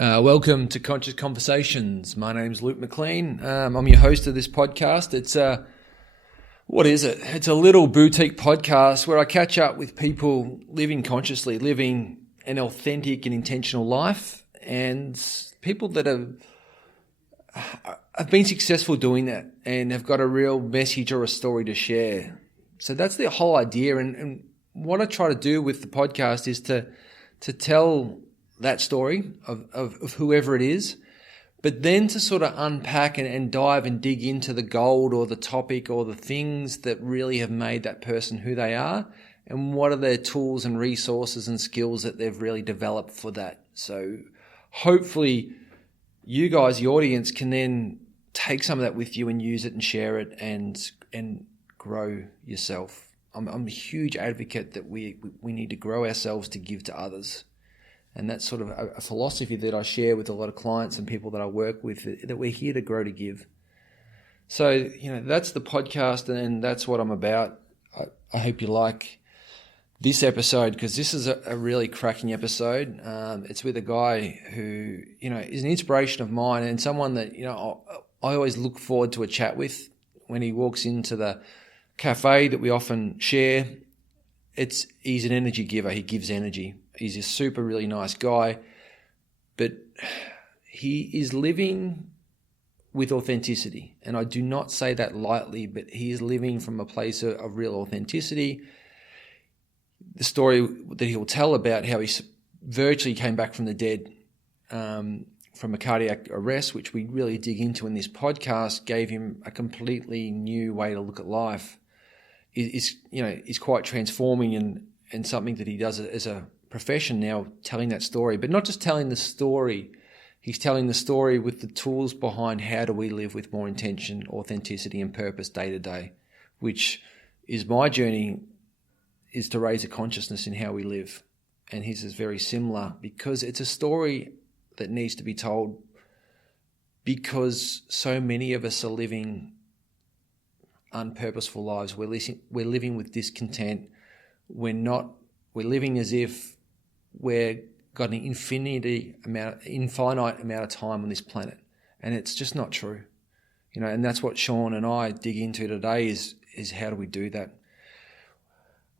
Welcome to Conscious Conversations. My name's Luke McLean. I'm your host of this podcast. It's what is it? It's a little boutique podcast where I catch up with people living consciously, living an authentic and intentional life, and people that have been successful doing that and have got a real message or a story to share. So that's the whole idea. And what I try to do with the podcast is to tell that story of whoever it is, but then to sort of unpack and dive and dig into the gold or the topic or the things that really have made that person who they are, and what are their tools and resources and skills that they've really developed for that. So hopefully you guys, the audience, can then take some of that with you and use it and share it and grow yourself. I'm a huge advocate that we need to grow ourselves to give to others. And that's sort of a philosophy that I share with a lot of clients and people that I work with, that we're here to grow to give. So, that's the podcast and that's what I'm about. I hope you like this episode, because this is a really cracking episode. It's with a guy who, is an inspiration of mine and someone that, I always look forward to a chat with when he walks into the cafe that we often share. He's an energy giver. He gives energy. He's a super really nice guy, but he is living with authenticity. And I do not say that lightly, but he is living from a place of real authenticity. The story that he'll tell about how he virtually came back from the dead from a cardiac arrest, which we really dig into in this podcast, gave him a completely new way to look at life. Is quite transforming and something that he does as a profession now, telling that story, but not just telling the story. He's telling the story with the tools behind how do we live with more intention, authenticity, and purpose day to day, which is my journey, is to raise a consciousness in how we live. And his is very similar, because it's a story that needs to be told, because so many of us are living unpurposeful lives. We're living with discontent. We're living as if we're got an infinite amount of time on this planet, and it's just not true. And that's what Sean and I dig into today is how do we do that?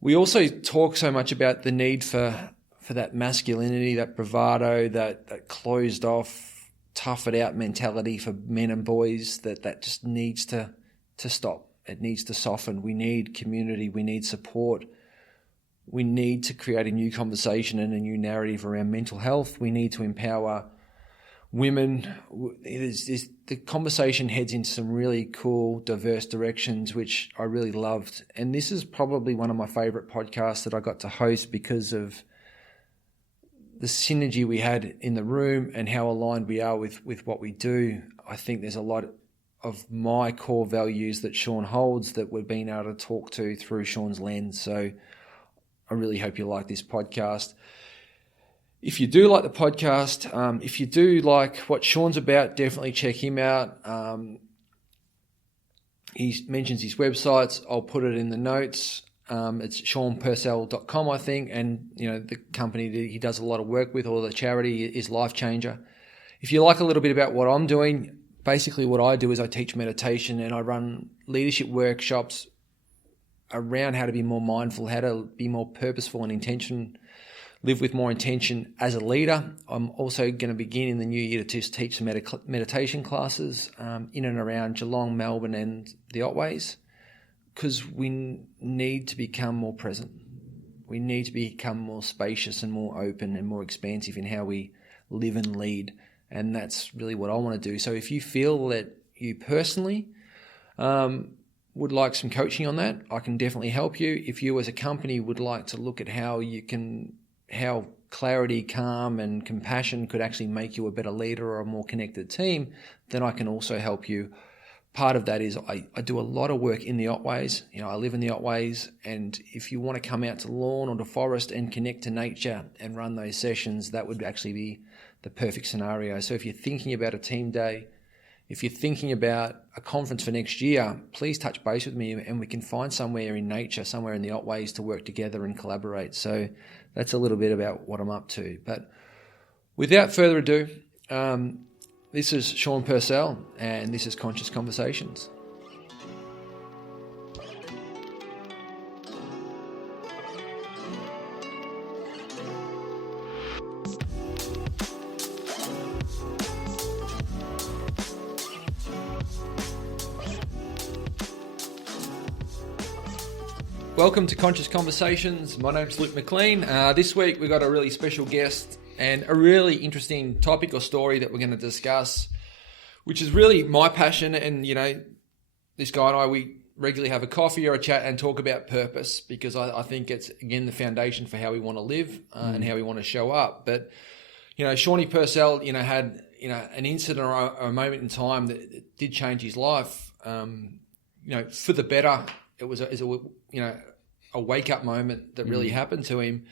We also talk so much about the need for that masculinity, that bravado, that closed off, tough it out mentality for men and boys, that just needs to stop. It needs to soften. We need community. We need support. We need to create a new conversation and a new narrative around mental health. We need to empower women. The conversation heads into some really cool, diverse directions, which I really loved. And this is probably one of my favorite podcasts that I got to host, because of the synergy we had in the room and how aligned we are with what we do. I think there's a lot of my core values that Sean holds that we've been able to talk to through Sean's lens. So I really hope you like this podcast. If you do like the podcast, if you do like what Sean's about, definitely check him out. He mentions his websites. I'll put it in the notes. It's seanpurcell.com, I think. And, the company that he does a lot of work with, or the charity, is Life Changer. If you like a little bit about what I'm doing, basically what I do is I teach meditation and I run leadership workshops around how to be more mindful, how to be more purposeful and live with more intention as a leader. I'm also going to begin in the new year to teach some meditation classes in and around Geelong, Melbourne and the Otways, because we need to become more present. We need to become more spacious and more open and more expansive in how we live and lead. And that's really what I want to do. So if you feel that you personally would like some coaching on that, I can definitely help you. If you as a company would like to look at how clarity, calm and compassion could actually make you a better leader or a more connected team, then I can also help you. Part of that is I do a lot of work in the Otways. I live in the Otways, and if you want to come out to lawn or to forest and connect to nature and run those sessions, that would actually be the perfect scenario. So if you're thinking about a team day, if you're thinking about a conference for next year, please touch base with me and we can find somewhere in nature, somewhere in the Otways to work together and collaborate. So that's a little bit about what I'm up to. But without further ado, This is Sean Purcell, and this is Conscious Conversations. Welcome to Conscious Conversations. My name's Luke McLean. This week we've got a really special guest and a really interesting topic or story that we're going to discuss, which is really my passion. And, you know, this guy and I, we regularly have a coffee or a chat and talk about purpose, because I think it's, again, the foundation for how we want to live and how we want to show up. But, you know, Shawnee Purcell, you know, had, you know, an incident or a moment in time that did change his life, you know, for the better. It was a wake-up moment that really happened to him.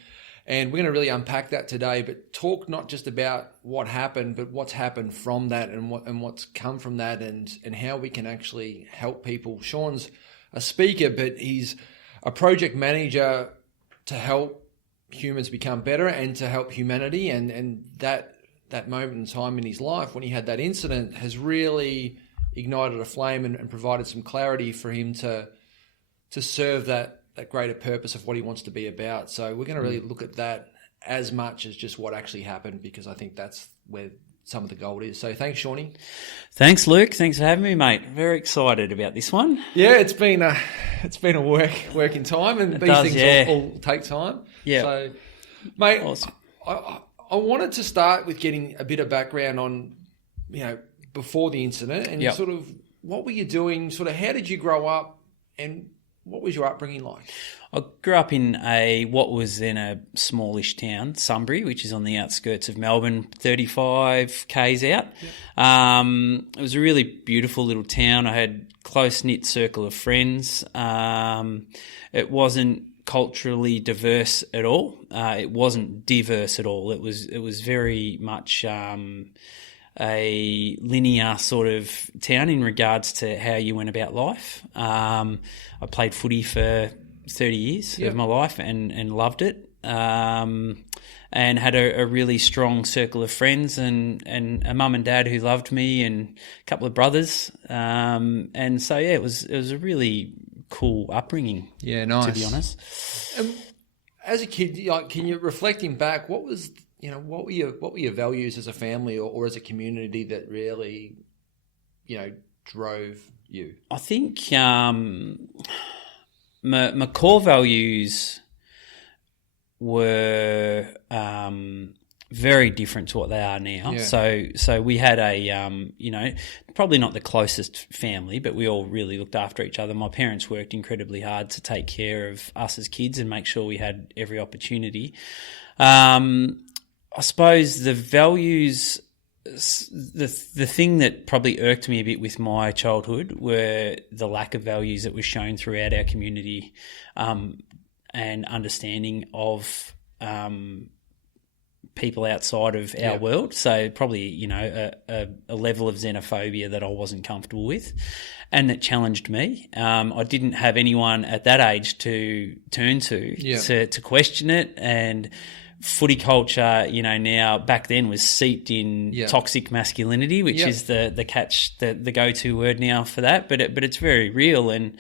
And we're going to really unpack that today, but talk not just about what happened, but what's happened from that and what's come from that, and how we can actually help people. Sean's a speaker, but he's a project manager to help humans become better and to help humanity. And that moment in time in his life when he had that incident has really ignited a flame and provided some clarity for him to serve that greater purpose of what he wants to be about. So we're going to really look at that as much as just what actually happened, because I think that's where some of the gold is. So thanks, Shawnee. Thanks, Luke. Thanks for having me, mate. Very excited about this one. Yeah, it's been a work in time, and these things all take time. Yeah. So, mate, awesome. I wanted to start with getting a bit of background on, you know, before the incident and sort of what were you doing, sort of how did you grow up, and what was your upbringing like? I grew up in what was then a smallish town, Sunbury, which is on the outskirts of Melbourne, 35 k's out. Yep. It was a really beautiful little town. I had a close-knit circle of friends. It wasn't culturally diverse at all. It wasn't diverse at all. It was very much a linear sort of town in regards to how you went about life. I played footy for 30 years of my life and loved it, and had a really strong circle of friends and a mum and dad who loved me and a couple of brothers. And so, it was a really cool upbringing, nice. To be honest. As a kid, like, can you, reflecting back, what were your values as a family or as a community that really, you know, drove you? I think my core values were very different to what they are now. Yeah. So we had probably not the closest family, but we all really looked after each other. My parents worked incredibly hard to take care of us as kids and make sure we had every opportunity. I suppose the values, the thing that probably irked me a bit with my childhood were the lack of values that was shown throughout our community, and understanding of people outside of our world. So probably, you know, a level of xenophobia that I wasn't comfortable with and that challenged me. I didn't have anyone at that age to turn to question it. And footy culture, you know, now back then was seeped in toxic masculinity, which is the go-to word now for that. But it's very real, and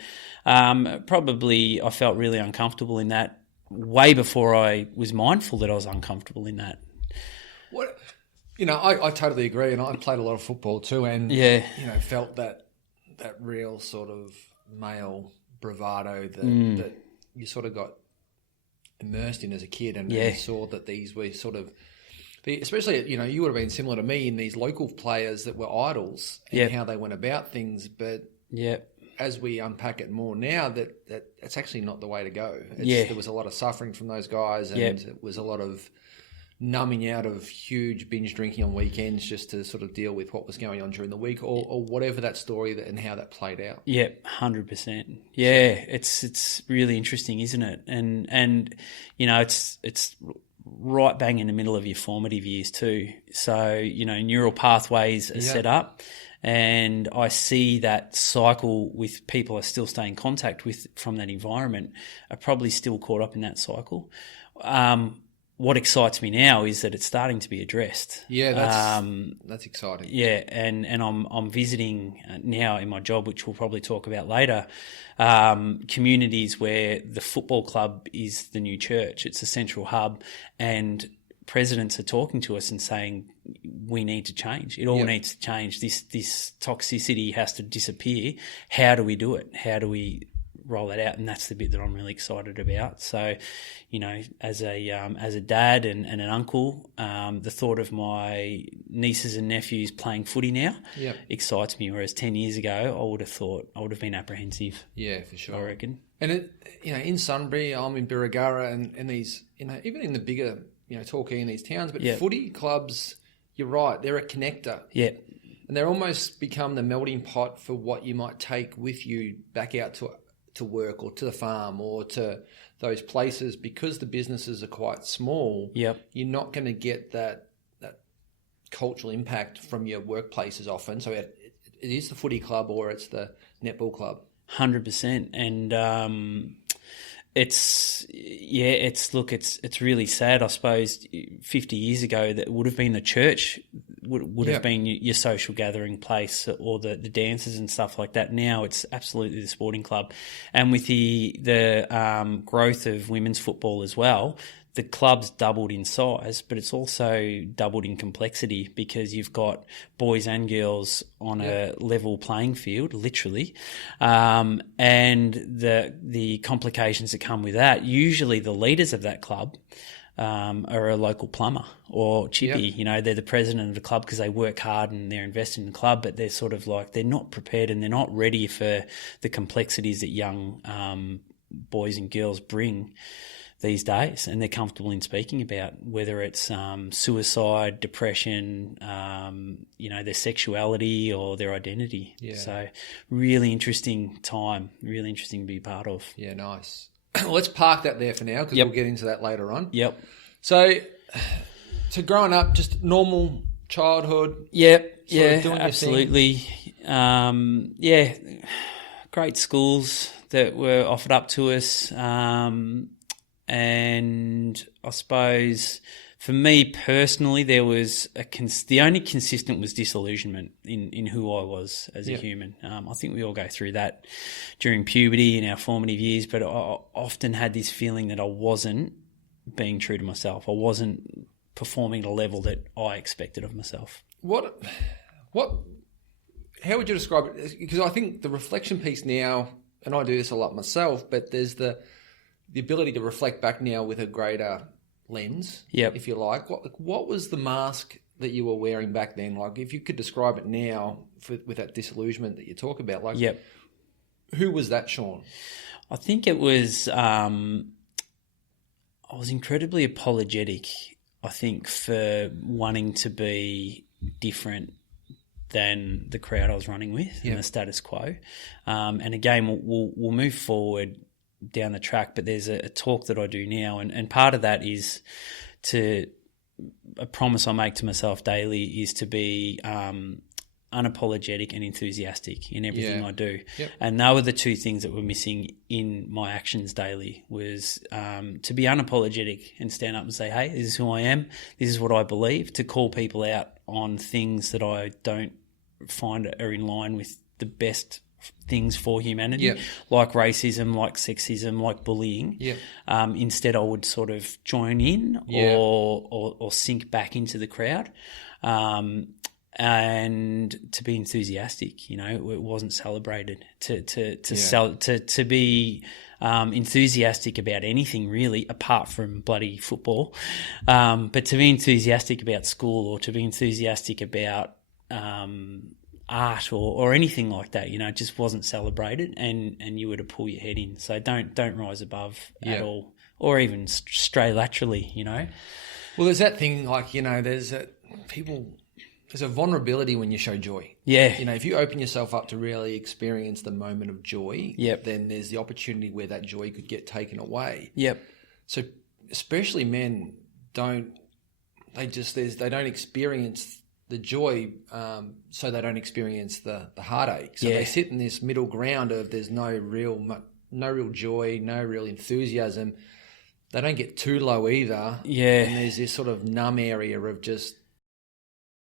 probably I felt really uncomfortable in that way before I was mindful that I was uncomfortable in that. What, you know, I totally agree, and I played a lot of football too, and you know, felt that real sort of male bravado that you sort of got immersed in as a kid, and saw that these were sort of, especially, you know, you would have been similar to me in these local players that were idols and how they went about things. But as we unpack it more now, that it's actually not the way to go. There was a lot of suffering from those guys, and it was a lot of numbing out of huge binge drinking on weekends just to sort of deal with what was going on during the week, or whatever that story and how that played out. Yeah, 100%. Yeah, it's really interesting, isn't it? And you know, it's right bang in the middle of your formative years too. So, you know, neural pathways are set up, and I see that cycle with people I still stay in contact with from that environment are probably still caught up in that cycle. what excites me now is that it's starting to be addressed. Yeah, that's exciting. Yeah, and I'm visiting now in my job, which we'll probably talk about later, communities where the football club is the new church. It's a central hub, and presidents are talking to us and saying we need to change. It all needs to change. This toxicity has to disappear. How do we do it? How do we roll that out? And that's the bit that I'm really excited about. So, you know, as a dad and an uncle, the thought of my nieces and nephews playing footy now excites me. Whereas 10 years ago, I would have been apprehensive. Yeah, for sure. I reckon. And in Sunbury, I'm in Birregurra, and these, even in the bigger, Torquay and these towns, but footy clubs, you're right, they're a connector. Yeah. And they're almost become the melting pot for what you might take with you back out to work or to the farm or to those places, because the businesses are quite small. Yep. You're not going to get that cultural impact from your workplaces often. So it is the footy club or it's the netball club. 100%. And it's really sad. I suppose 50 years ago that would have been the church would have been your social gathering place, or the dances and stuff like that. Now it's absolutely the sporting club, and with the growth of women's football as well, the club's doubled in size, but it's also doubled in complexity, because you've got boys and girls on a level playing field, literally, and the complications that come with that. Usually the leaders of that club are a local plumber or chippy. They're the president of the club because they work hard and they're invested in the club, but they're sort of like, they're not prepared and they're not ready for the complexities that young boys and girls bring these days, and they're comfortable in speaking about, whether it's suicide, depression, their sexuality or their identity. Yeah. So really interesting time, really interesting to be part of. Yeah, nice. Let's park that there for now, because we'll get into that later on. Yep. So growing up, just normal childhood. Yep. Doing absolutely. Great schools that were offered up to us. And I suppose for me personally, there was the only consistent was disillusionment in who I was as a human. I think we all go through that during puberty in our formative years, but I often had this feeling that I wasn't being true to myself. I wasn't performing at a level that I expected of myself. How would you describe it? Because I think the reflection piece now, and I do this a lot myself, but there's the ability to reflect back now with a greater lens, if you like. What was the mask that you were wearing back then? Like, if you could describe it now with that disillusionment that you talk about, who was that, Sean? I think it was, I was incredibly apologetic, I think, for wanting to be different than the crowd I was running with and the status quo. And again, we'll move forward down the track, but there's a talk that I do now, and part of that is a promise I make to myself daily is to be unapologetic and enthusiastic in everything I do. Yep. And they were the two things that were missing in my actions daily, was to be unapologetic and stand up and say, hey, this is who I am, this is what I believe, to call people out on things that I don't find are in line with the best things for humanity, like racism, like sexism, like bullying. Instead, I would sort of join in or sink back into the crowd, and to be enthusiastic. It wasn't celebrated to be enthusiastic about anything really, apart from bloody football. But to be enthusiastic about school, or to be enthusiastic about art or anything like that, it just wasn't celebrated, and you were to pull your head in. So don't rise above at all, or even stray laterally, Well, there's that thing, like, there's a vulnerability when you show joy. Yeah. If you open yourself up to really experience the moment of joy, then there's the opportunity where that joy could get taken away. Yep. So especially men they don't experience the joy, so they don't experience the heartache. So they sit in this middle ground of there's no real joy, no real enthusiasm, they don't get too low either. Yeah. And there's this sort of numb area of just